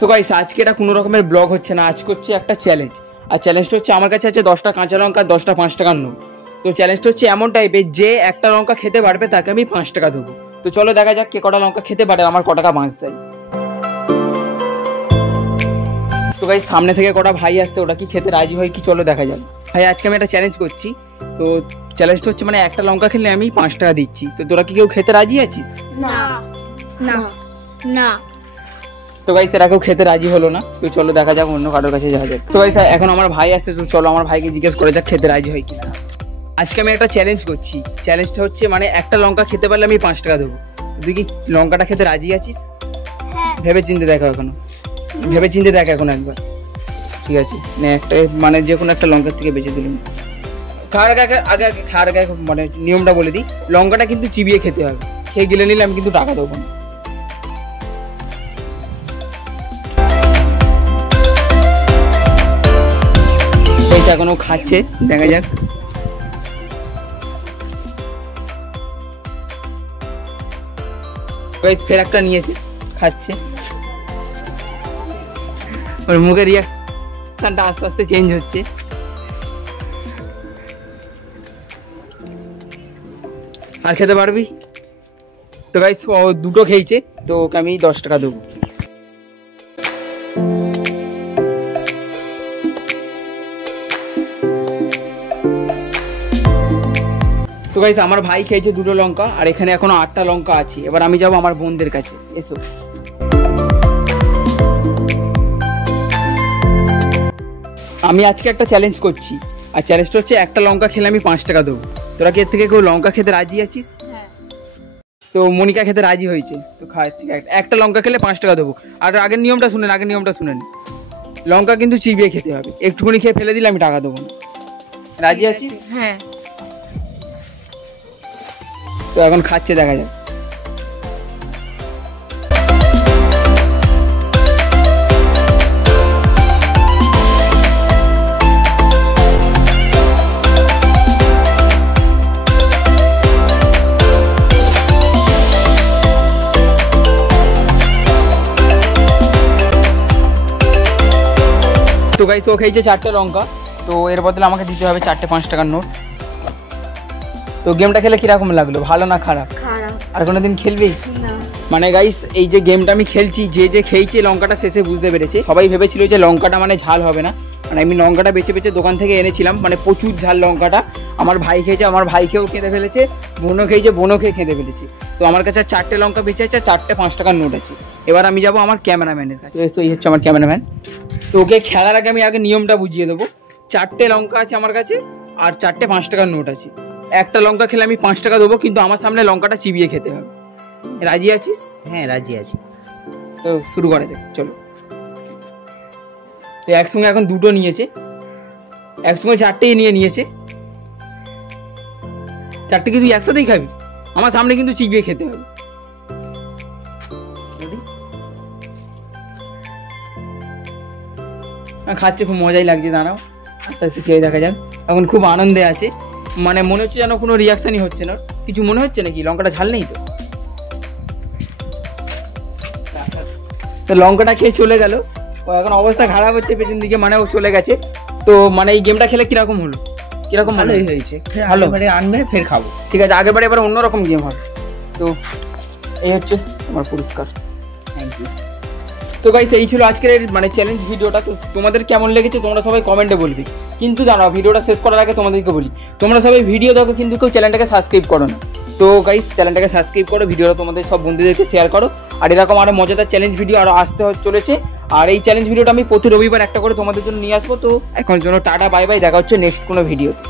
So guys আজকে এটা কোনো রকমের ব্লগ হচ্ছে না, আজকে হচ্ছে একটা চ্যালেঞ্জ। আর চ্যালেঞ্জটা হচ্ছে আমার কাছে আছে 10টা কাঁচা লঙ্কা, 10টা 5 টাকার নোট। তো চ্যালেঞ্জটা হচ্ছে এমন টাইপের, যে একটা লঙ্কা খেতে পারবে তাকে আমি 5 টাকা দেবো। তো চলো দেখা যাক কে কটা লঙ্কা খেতে পারে, আমার ক টাকা বাঁচ যায়। তো গাইস সামনে থেকে কটা ভাই আসছে, ওটা কি খেতে রাজি হয় কি, চলো দেখা যাক। ভাই আজকে আমি একটা চ্যালেঞ্জ করছি। তো চ্যালেঞ্জটা হচ্ছে মানে একটা লঙ্কা খেলে আমি 5 টাকা দিচ্ছি। তো তোরা কি কেউ খেতে রাজি আছিস? না না না। তো গাইস এরা কেউ খেতে রাজি হলো না। তো চলো দেখা যাক অন্য কারোর কাছে যাওয়া যাক। তো গাইস এখন আমার ভাই আসছে, তো চলো আমার ভাইকে জিজ্ঞেস করে যাক খেতে রাজি হয় কিনা। আজকে আমি একটা চ্যালেঞ্জ করছি। চ্যালেঞ্জটা হচ্ছে মানে একটা লঙ্কা খেতে পারলে আমি 5 টাকা দেবো। তুই কি লঙ্কাটা খেতে রাজি আছিস? ভেবে চিন্তে দেখো এখনো, ভেবে চিন্তে দেখ এখন একবার। ঠিক আছে না, একটা মানে যে কোনো একটা লঙ্কার থেকে বেঁচে দিলাম। খাওয়ার আগে আগে খাওয়ার আগে মানে নিয়মটা বলে দিই, লঙ্কাটা কিন্তু চিবিয়ে খেতে হবে। খেয়ে গিলে নিলে আমি কিন্তু টাকা দেবো না। এখনো খাচ্ছে, দেখা যাক। ফের একটা নিয়েছে, খাচ্ছে। ওর মুখের রিয়াকশনটা আস্তে আস্তে চেঞ্জ হচ্ছে। আর খেতে পারবি? তো গাইস ও দুটো খেয়েছে, তো ওকে আমি 10 টাকা দেবো। তো গাইস আমার ভাই খেয়েছে দুটো লঙ্কা, আর এখানে এখনো 8টা লঙ্কা আছে। এবার আমি যাবো আমার বোনদের কাছে, এসো। আমি আজকে একটা চ্যালেঞ্জ করছি, আর চ্যালেঞ্জটা হচ্ছে একটা লঙ্কা খেলে আমি 5 টাকা দেবো। তোরা কি এর থেকে কেউ লঙ্কা খেতে রাজি আছিস? তো মনিকা খেতে রাজি হয়েছে, তো খায়। ঠিক আছে, একটা লঙ্কা খেলে 5 টাকা দেবো। আর আগের নিয়মটা শুনেন, লঙ্কা কিন্তু চিবিয়ে খেতে হবে। একটুখানি খেয়ে ফেলে দিলে আমি টাকা দেবো না। রাজি আছিস? হ্যাঁ। তো এখন খাচ্ছে, দেখা যাক। তো গাইস ও খেয়েছে 4টে লঙ্কা, তো এর বদলে আমাকে দিতে হবে 4টে 5 টাকার নোট। তো গেমটা খেলে কিরকম লাগলো, ভালো না খারাপ? আর কোনোদিন খেলবি? মানে গাইস এই যে গেমটা আমি খেলছি, যে খেয়েছে লঙ্কাটা শেষে বুঝতে পেরেছে। সবাই ভেবেছিল যে লঙ্কাটা মানে ঝাল হবে না, মানে আমি লঙ্কাটা বেছে বেছে দোকান থেকে এনেছিলাম, মানে প্রচুর ঝাল লঙ্কাটা। আমার ভাই খেয়েছে, আমার ভাইকেও খেতে ফেলেছে, বোনও খেয়েছে, বোনও খেতে ফেলেছে। তো আমার কাছে 4টে লঙ্কা বেঁচে আছে, 4টে 5 টাকার নোট আছে। এবার আমি যাবো আমার ক্যামেরাম্যানের কাছে। তো এই হচ্ছে আমার ক্যামেরাম্যান। তো ওকে খেলার আগে আমি আগে নিয়মটা বুঝিয়ে দেবো। 4টে লঙ্কা আছে আমার কাছে, আর 4টে 5 টাকার নোট আছে। একটা লঙ্কা খেলে আমি 5 টাকা দেবো, কিন্তু আমার সামনে লঙ্কাটা চিবিয়ে খেতে হবে। রাজি আছিস? হ্যাঁ রাজি আছি। তো শুরু করা যাক, চলো। তো একসঙ্গে এখন দুটো নিয়েছে, একসঙ্গে 4টেই নিয়েছে। 4টে কি তুই একসাথেই খাবি? আমার সামনে কিন্তু চিবিয়ে খেতে হবে। খাচ্ছে, খুব মজাই লাগছে। দাঁড়াও, আস্তে আস্তে খেয়ে দেখা যাক। এখন খুব আনন্দে আছে, মানে মনে হচ্ছে যেন কোনো রিয়াকশনই হচ্ছে না। কিছু মনে হচ্ছে নাকি? লঙ্কাটা ঝাল নেই তো? তো লঙ্কাটা খেয়ে চলে গেল। ও এখন অবস্থা খারাপ হচ্ছে পেছন দিকে, মানে ও চলে গেছে। তো মানে এই গেমটা খেলে কিরকম হলো? কিরকম ভালোই হয়েছে, ভালো আনবে ফের খাবো। ঠিক আছে, আগেরবারে এবার অন্যরকম গেম হবে। তো এই হচ্ছে আমার পুরস্কার। Thank you. তো গাইস এই ছিল আজকের মানে চ্যালেঞ্জ ভিডিওটা। তো তোমাদের কেমন লেগেছে তোমরা সবাই কমেন্টে বলবে। কিন্তু জানো ভিডিওটা শেষ করার আগে তোমাদেরকে বলি, তোমরা সবাই ভিডিও দেখো কিন্তু কেউ চ্যানেলটাকে সাবস্ক্রাইব করো না। তো গাইস চ্যানেলটাকে সাবস্ক্রাইব করো, ভিডিওটা তোমাদের সব বন্ধুদেরকে শেয়ার করো। আর এরকম আরও মজাদার চ্যালেঞ্জ ভিডিও আরও আসতে চলেছে। আর এই চ্যালেঞ্জ ভিডিওটা আমি প্রতি রবিবার একটা করে তোমাদের জন্য নিয়ে আসবো। তো এখন জন্য টাটা, বাই বাই, দেখা হচ্ছে নেক্সট কোনো ভিডিওতে।